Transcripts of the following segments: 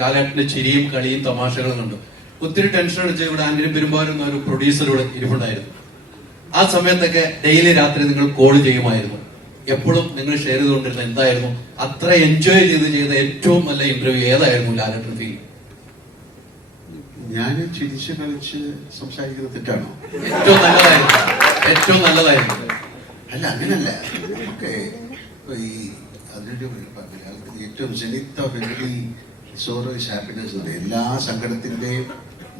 ലാലേട്ടന്റെ ചിരിയും കളിയും തമാശകളും കണ്ടു. ഒത്തിരി ടെൻഷൻ അടിച്ച് ഇവിടെ ആന്റണി പെരുമ്പാവൂർ എന്ന ഒരു പ്രൊഡ്യൂസർ ഇവിടെ ഇരിപ്പുണ്ടായിരുന്നു. ആ സമയത്തൊക്കെ ഡെയിലി രാത്രി നിങ്ങൾ കോൾ ചെയ്യുമായിരുന്നു. എപ്പോഴും നിങ്ങൾ ഷെയർ ചെയ്തുകൊണ്ടിരുന്ന എന്തായിരുന്നു? അത്ര എൻജോയ് ചെയ്ത ഏറ്റവും നല്ല ഇന്റർവ്യൂ ഏതായിരുന്നു ലാലേട്ടൻ ഫീൽ? ഞാൻ ചിരിച്ച് കളിച്ച് സംസാരിക്കുന്നത് തെറ്റാണോ? ഏറ്റവും നല്ലതായിരുന്നു. അല്ല, അങ്ങനല്ല. നമുക്ക് ഈ അതിനൊരു ഏറ്റവും ജനിത്ത വെല്ലി സോറോ ഇസ് ഹാപ്പിനെസ് എന്ന് പറയും. എല്ലാ സങ്കടത്തിന്റെയും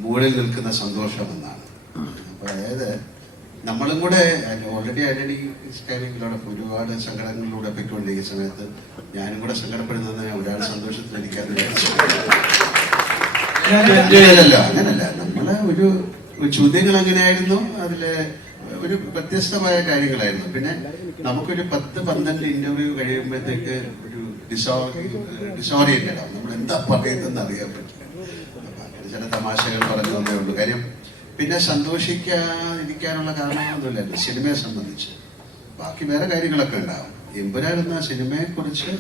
മുകളിൽ നിൽക്കുന്ന സന്തോഷം എന്നാണ്. അപ്പൊ അതായത് നമ്മളും കൂടെ ഓൾറെഡി ആന്റണി കാര്യങ്ങളോടെ ഒരുപാട് സങ്കടങ്ങളിലൂടെ പോയിക്കൊണ്ടിരിക്കുന്ന സമയത്ത് ഞാനും കൂടെ സങ്കടപ്പെടുന്നത് ഒരാൾ സന്തോഷത്തിലിരിക്കാന്ന് വിചാരിച്ചു. അങ്ങനല്ല, നമ്മളെ ഒരു ചോദ്യങ്ങൾ എങ്ങനെയായിരുന്നു, അതില് ഒരു വ്യത്യസ്തമായ കാര്യങ്ങളായിരുന്നു. പിന്നെ നമുക്കൊരു 10-12 ഇന്റർവ്യൂ കഴിയുമ്പോഴത്തേക്ക് ഒരു ഡിസോറിയന്റഡ് ആവും. നമ്മൾ എന്താ പറയുന്നതെന്ന് അറിയാൻ പറ്റില്ല. ചില തമാശകൾ പറഞ്ഞു തന്നേ ഉള്ളൂ. കാര്യം പിന്നെ സന്തോഷിക്കാതിരിക്കാനുള്ള കാരണങ്ങളൊന്നുമില്ലായിരുന്നു സിനിമയെ സംബന്ധിച്ച്. ബാക്കി വേറെ കാര്യങ്ങളൊക്കെ ഉണ്ടാവും. എമ്പുരാൻ എന്ന സിനിമയെ കുറിച്ച്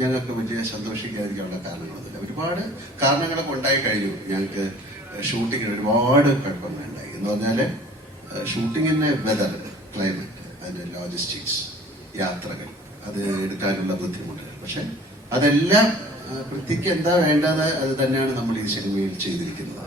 ഞങ്ങൾക്ക് വലിയ സന്തോഷിക്കാതിരിക്കാനുള്ള കാരണങ്ങളൊന്നുമില്ല. ഒരുപാട് കാരണങ്ങളൊക്കെ ഉണ്ടായി കഴിഞ്ഞു. ഞങ്ങൾക്ക് ഷൂട്ടിങ്ങിന് ഒരുപാട് കുഴപ്പങ്ങളുണ്ടായി. എന്ന് പറഞ്ഞാല് ഷൂട്ടിങ്ങിന്റെ വെതർ, ക്ലൈമറ്റ്, അതിന്റെ ലോജിസ്റ്റിക്സ്, യാത്രകൾ, അത് എടുക്കാനുള്ള ബുദ്ധിമുട്ടുകൾ. പക്ഷെ അതെല്ലാം പൃഥ്വിക്ക് എന്താ വേണ്ടത് അത് തന്നെയാണ് നമ്മൾ ഈ സിനിമയിൽ ചെയ്തിരിക്കുന്നത്.